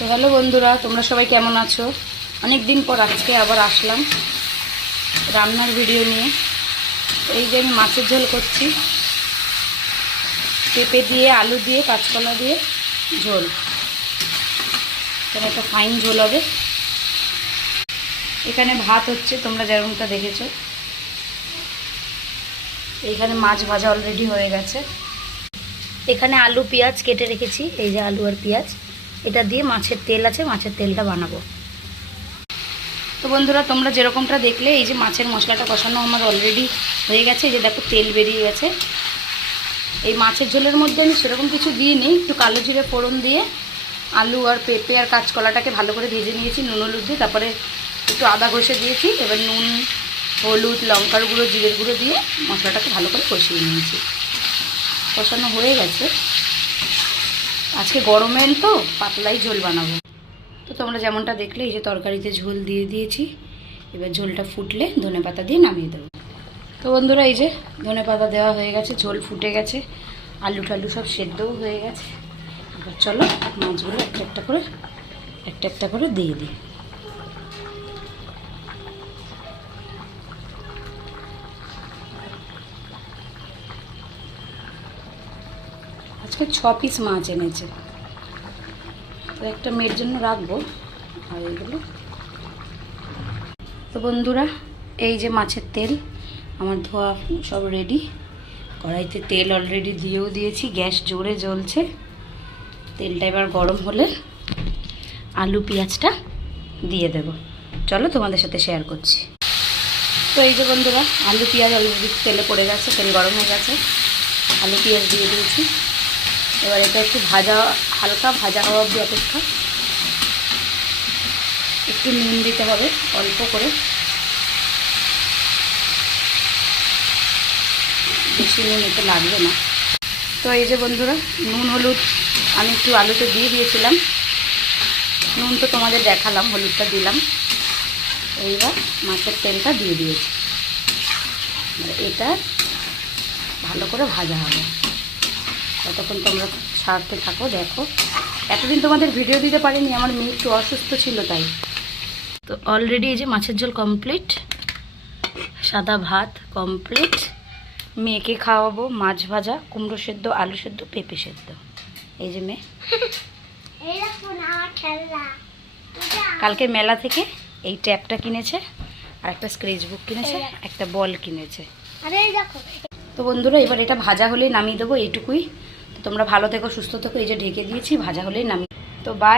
তো হ্যালো বন্ধুরা, তোমরা সবাই কেমন আছো? অনেক দিন পর আজকে আবার আসলাম রান্নার ভিডিও নিয়ে। এই যে আমি মাছের ঝোল করছি, পেঁপে দিয়ে, আলু দিয়ে, কাঁচকলা দিয়ে ঝোল। এখানে একটা ফাইন ঝোল হবে। এখানে ভাত হচ্ছে, তোমরা যেরকমটা দেখেছো। এইখানে মাছ ভাজা অলরেডি হয়ে গেছে। এখানে আলু পেঁয়াজ কেটে রেখেছি, এই যে আলু আর পেঁয়াজ, এটা দিয়ে মাছের তেল আছে, মাছের তেলটা বানাবো। তো বন্ধুরা, তোমরা যেরকমটা দেখলে, এই যে মাছের মশলাটা কষানো আমার অলরেডি হয়ে গেছে। এই যে দেখো তেল বেরিয়ে গেছে। এই মাছের ঝোলের মধ্যে আমি সেরকম কিছু দিইনি, একটু কালো জিরে ফোড়ন দিয়ে আলু আর পেঁপে আর কাঁচকলাটাকে ভালো করে ভেজে নিয়েছি নুন হলুদ দিয়ে, তারপরে একটু আদা ঘষে দিয়েছি। এবার নুন, হলুদ, লঙ্কার গুঁড়ো, জিরের গুঁড়ো দিয়ে মশলাটাকে ভালো করে কষিয়ে নিয়েছি। কষানো হয়ে গেছে। আজকে গরমের তো পাতলাই ঝোল বানাবো। তো তোমরা যেমনটা দেখলে, এই যে তরকারিতে ঝোল দিয়ে দিয়েছি। এবার ঝোলটা ফুটলে ধনেপাতা দিয়ে নামিয়ে দেবো। তো বন্ধুরা, এই যে ধনেপাতা দেওয়া হয়ে গেছে, ঝোল ফুটে গেছে, আলু টালু সব সেদ্ধও হয়ে গেছে। এবার চলো মাছগুলো একটা একটা করে দিয়ে দিই। আজকে 6 পিস মাছ এনেছে, তো একটা মেয়ের জন্য রাখবো। আর এগুলো তো বন্ধুরা, এই যে মাছের তেল আমার ধোয়া সব রেডি। কড়াইতে তেল অলরেডি দিয়েও দিয়েছি, গ্যাস জোরে জ্বলছে। তেলটা এবার গরম হলে আলু পেঁয়াজটা দিয়ে দেব। চলো তোমাদের সাথে শেয়ার করছি। তো এই যে বন্ধুরা, আলু পেঁয়াজ অলরেডি তেলে পড়ে গেছে, তেল গরম হয়ে গেছে। আলু পেঁয়াজ দিয়ে দিয়েছি। এবার এটা একটু ভাজা, হালকা ভাজা হওয়া অবধি অপেক্ষা। একটু নুন দিতে হবে অল্প করে, বেশি নুন এতে লাগবে না। তো এই যে বন্ধুরা, নুন হলুদ আমি একটু আলুতে দিয়ে দিয়েছিলাম, নুন তো তোমাদের দেখালাম, হলুদটা দিলাম। এইবার মাছের তেলটা দিয়ে দিয়েছি। এটা ভালো করে ভাজা হবে, ততক্ষণ তোমরা সারতে থাকো, দেখো। এতদিন তোমাদের ভিডিও দিতে পারিনি, আমার মেয়ে একটু অসুস্থ ছিল তাই। তো অলরেডি এই যে মাছের ঝোল কমপ্লিট, সাদা ভাত কমপ্লিট। মেয়েকে খাওয়াবো মাছ ভাজা, কুমড়ো সেদ্ধ, আলু সেদ্ধ, পেঁপে সেদ্ধ। এই যে মেয়ে কালকে মেলা থেকে এই ট্যাপটা কিনেছে, আর একটা স্কেচ বুক কিনেছে, একটা বল কিনেছে। তো বন্ধুরা, এবার এটা ভাজা হলেই নামিয়ে দেবো, এইটুকুই। তো তোমরা ভালো থেকো, সুস্থ থেকো। এই যে ঢেকে দিয়েছি, ভাজা হলেই নামিয়ে। তো বাই।